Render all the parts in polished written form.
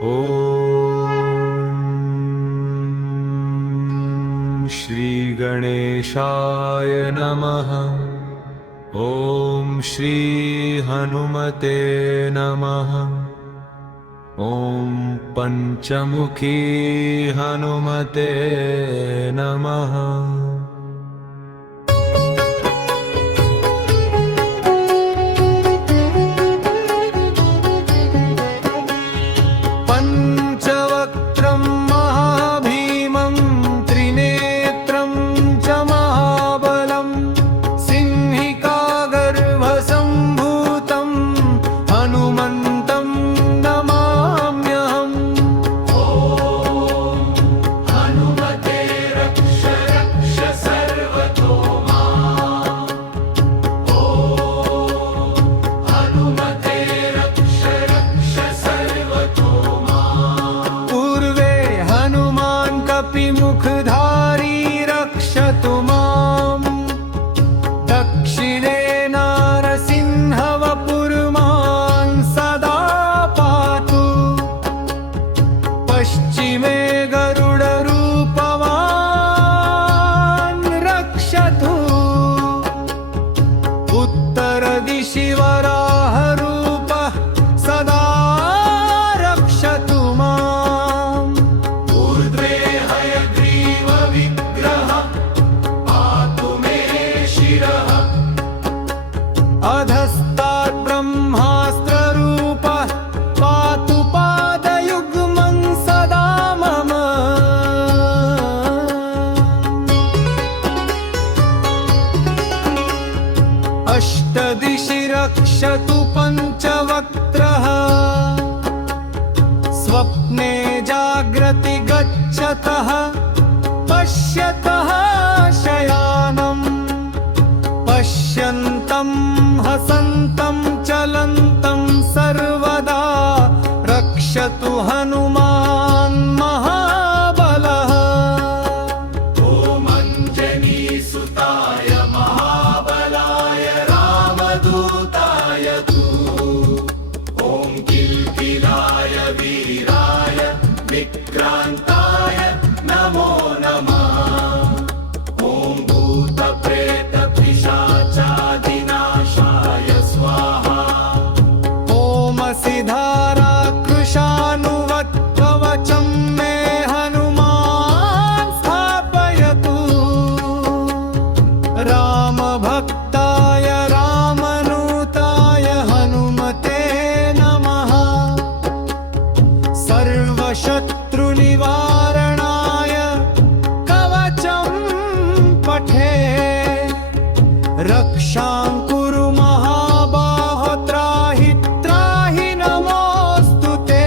ॐ श्री गणेशाय नमः। ॐ श्री हनुमते नमः। ॐ पंचमुखी हनुमते नमः। पंचवक्त्रं महाभीमं त्रिनेत्रं च महाबलं सिंहिकागर्भसम्भूतं हनुमन्तं नमाम्यहम्। ॐ हनुमते रक्ष रक्ष सर्वतो माम्। ॐ हनुमते रक्ष रक्ष सर्वतो मुखधारी रक्षतु माम्। दक्षिणे नारसिंहवपुर्मान् सदा पातु। पश्चिमे गरुडरूपवान् रक्षतु। उत्तरदिशि वराहरूपः सदा रक्षतु माम्। ऊर्ध्वे अधस्तात् ब्रह्मास्त्ररूपः पातु पादयुग्मं सदा मम। अष्टदिशि रक्षतु पञ्चवक्त्रः। स्वप्ने जाग्रति गच्छतः पश्यतः शयानम्। पश्यन्तं हसन्तं चलन्तं सर्वदा रक्षतु हनुमान् महाबलः। ॐ अञ्जनीसुताय महाबलाय रामदूताय तु। ॐ किल्किलाय वीराय विक्रान्ताय नमो नमः। ॐ भूतप्रेत पिशाचादिनाशाय स्वाहा। ओमसिधारा कृशानुवत्कवचं मे हनुमान् स्थापयतु। रामभक्ताय रामनूताय हनुमते नमः। सर्वशत्रुनिवारणाय कवचं पठे। रक्षां कुरु महाबाहो त्राहि त्राहि नमोऽस्तु ते।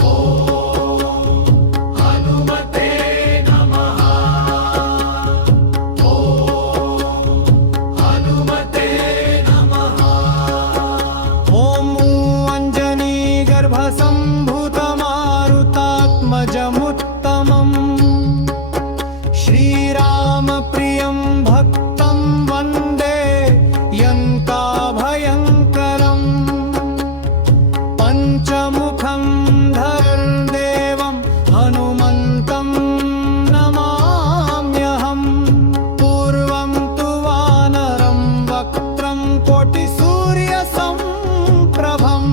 ॐ हनुमते नमः। ॐ हनुमते नमः। ॐ अञ्जनीगर्भसम्भूतमारुतात्मजमुत्तमम् श्रीरामप्रियं भक्तं वन्दे यन्ताभयङ्करम्। पञ्चमुखं धरन्देवं हनुमन्तं नमाम्यहम्। पूर्वं तु वानरं वक्त्रं कोटिसूर्यसम्प्रभम्।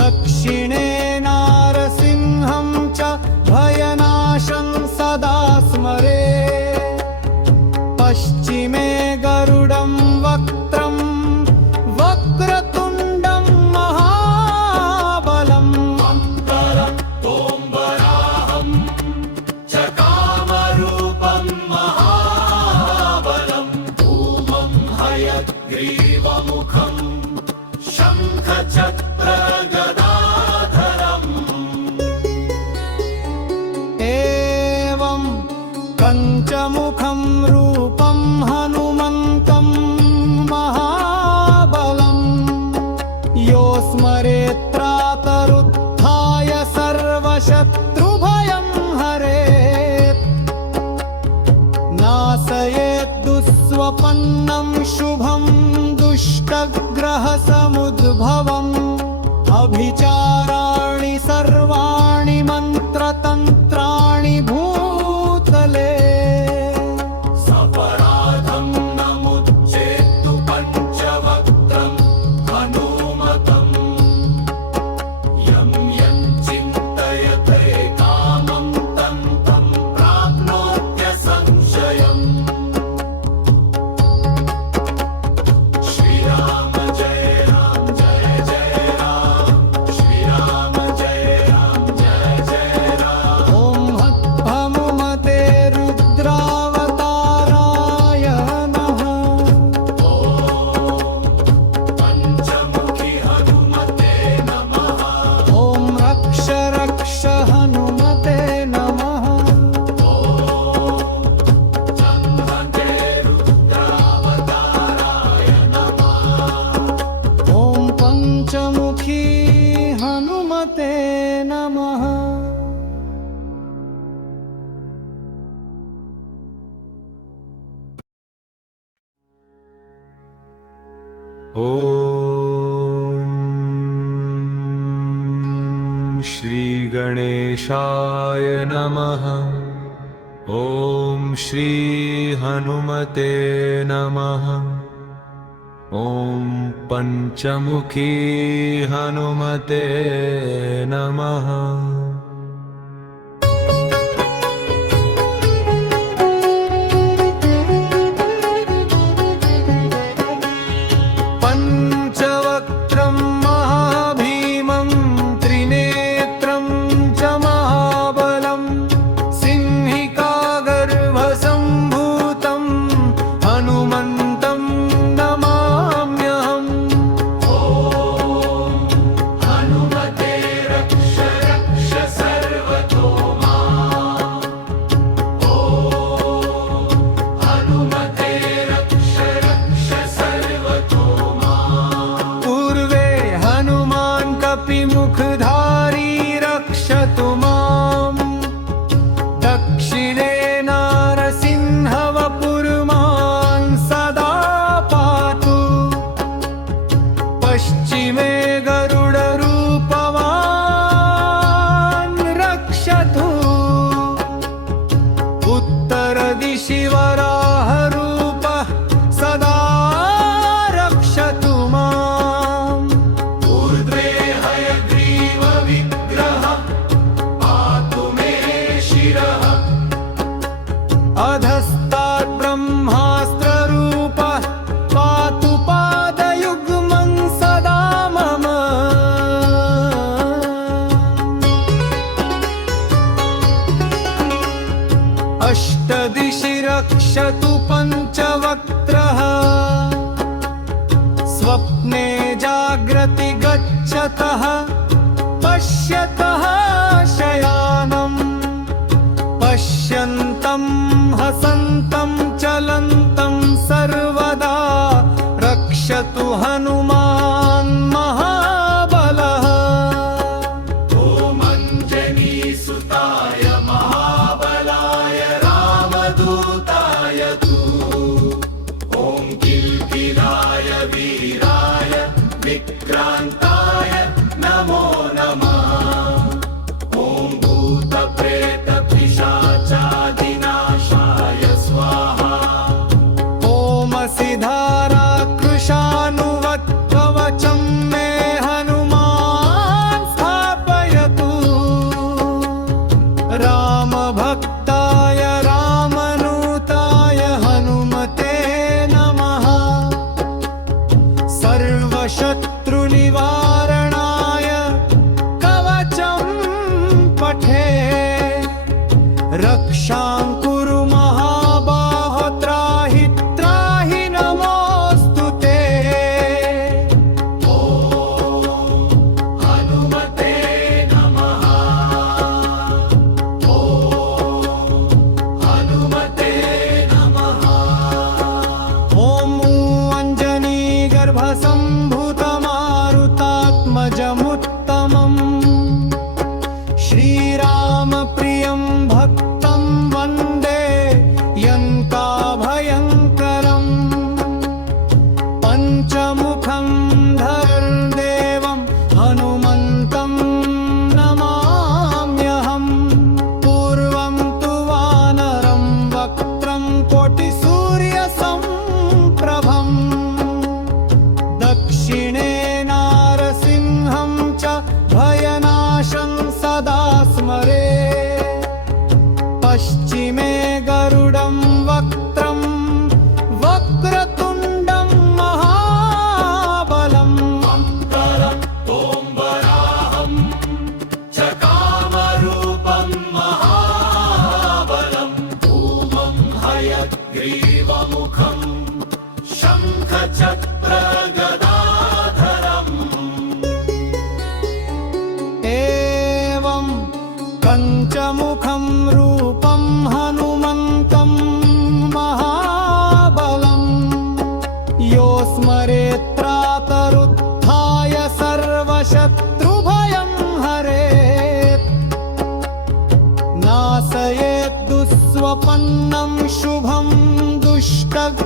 दक्षिणे नारसिंहं च भयनाशं सदा स्मरे। पश्चिमे गरुडं वक्त्रं वक्रतुण्डं महाबलम्। तोम्बराहं च कामरूपं महाबलं। धूमं हयग्रीवमुखं शङ्खचक्रगदाधरम्। एवं पञ्चमुखं रूपं हनुमन्तं महाबलं। यो स्मरेत् प्रातरुत्थाय सर्वशत्रुभयं हरेत्। नाशयेत् दुःस्वपन्नं शुभं दुष्टग्रहसमुद्भवम्। अभिचाराणि सर्वाणि मन्त्रतन्त्राणि भूतले सपराधं न मुच्चेत्तु पञ्चवक्त्रं हनुमतम् यं यं चिन्तयते कामं तं तं प्राप्नोत्यसंशयम् श्रीराम जय राम जय जय राम श्रीराम जय राम जय जय राम ॐ हनुमते रुद्रावताराय नमः पञ्चमुखि हनुमते नमः ॐ रक्ष रक्ष हनुमते नमः जन्मते रुद्रावताराय नमः ॐ पञ्चमुखी हनुमते नमः ॐ श्रीगणेशाय नमः ॐ श्रीहनुमते नमः ॐ पञ्चमुखी हनुमते नमः पञ्चवक्त्रं महाभीमं त्रिनेत्रं च महाबलं सिंहिकागर्भसम्भूतं हनुमन्तं नमाम्यहम् हनुमते रक्ष रक्ष सर्वतो माम् हनुमते रक्ष रक्ष सर्वतो माम् पूर्वे हनुमान् कपिमुखधारी रक्षतु माम् दक्षिणे नारसिंहवपुर्मान् सदा पातु पश्चिमे गरुडरूपवान् रक्षतु उत्तरदिशि वराहरूपः सदा रक्षतु माम् ऊर्ध्वे हयग्रीव विग्रह पातु मे शिरः अधस्तात् ब्रह्मास्त्ररूपः पातु पादयुग्मं सदा मम अष्टदिशि रक्षतु पञ्चवक्त्रः स्वप्ने जाग्रति गच्छतः पश्यतः शयानम् पश्यन्तं हसन्तं चलन्तं सर्वदा रक्षतु हनुमान् महाबलः ॐ अञ्जनीसुताय महाबलाय रामदूताय तु ॐ किल्किलाय वीराय विक्रान्ताय नमो नमः ॐ भूतप्रेतपिशाचादिनाशाय स्वाहा ओमसिधारा कृशानुवत्कवचं मे हनुमान् स्थापयतु रामभक्ताय रामनूताय हनुमते नमः सर्वशत्रुनिवारणाय पद्ममुखं शङ्खचक्रगदाधरम् एवं पञ्चमुखं रूपं हनुमन्तं महाबलं यो स्मरेत्रातरुत्थाय सर्वशत्रुभयं हरेत् नाशयेत् दुःस्वपन्नं शुभं दुष्टग्